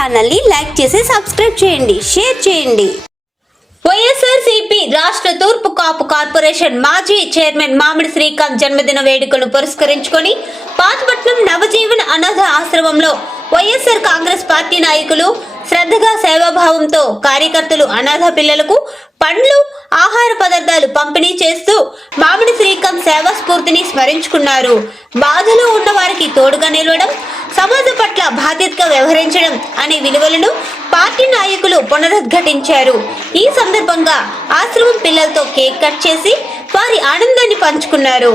ఛానల్ని లైక్ చేసి సబ్స్క్రైబ్ చేయండి, షేర్ చేయండి. వైఎస్ఆర్సీపీ రాష్ట్ర తూర్పు కాపు కార్పొరేషన్ మాజీ చైర్మన్ మామిడి శ్రీకాంత్ జన్మదిన వేడుకలను పురస్కరించుకొని పాతపట్నం నవజీవన్ అనాథ ఆశ్రమంలో వైఎస్ఆర్ కాంగ్రెస్ పార్టీ నాయకులు శ్రద్ధగా సేవాభావంతో కార్యకర్తలు అనాథ పిల్లలకు పండ్లు, ఆహార పదార్థాలు పంపిణీ చేస్తూ మామిడి శ్రీకాంత్ సేవా స్ఫూర్తిని స్మరించుకున్నారు. బాధలో ఉన్న వారికి తోడుగా నిలవడం, సమాజం పట్ల బాధ్యతగా వ్యవహరించడం అనే విలువలను పార్టీ నాయకులు పునరుద్ఘాటించారు. ఈ సందర్భంగా ఆశ్రమం పిల్లలతో కేక్ కట్ చేసి వారి ఆనందాన్ని పంచుకున్నారు.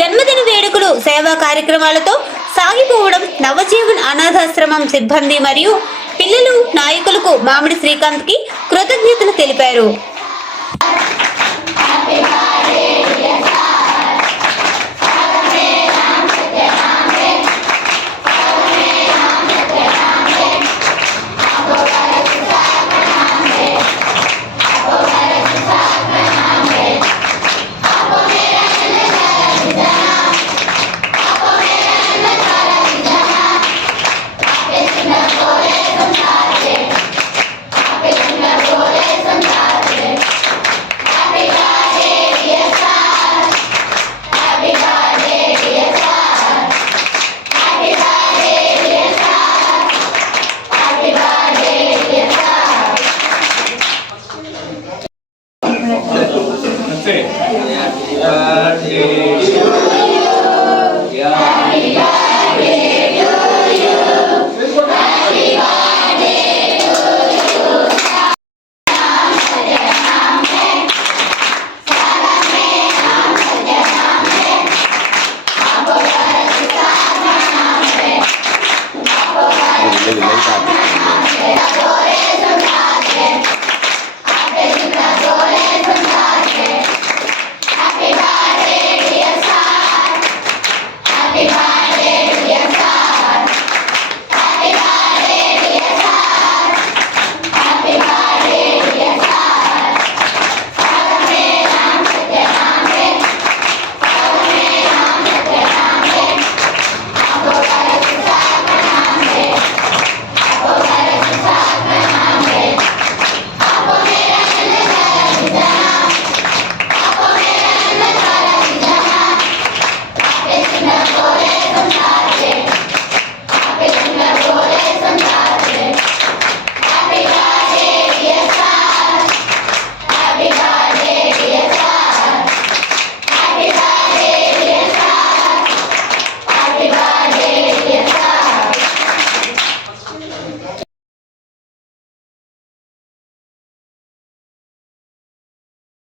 జన్మదిన వేడుకలు సేవా కార్యక్రమాలతో సాగిపోవడం నవజీవన్ అనాథాశ్రమం సిబ్బంది మరియు పిల్లలు నాయకులకు మామిడి శ్రీకాంత్ కి కృతజ్ఞతలు తెలిపారు. Happy birthday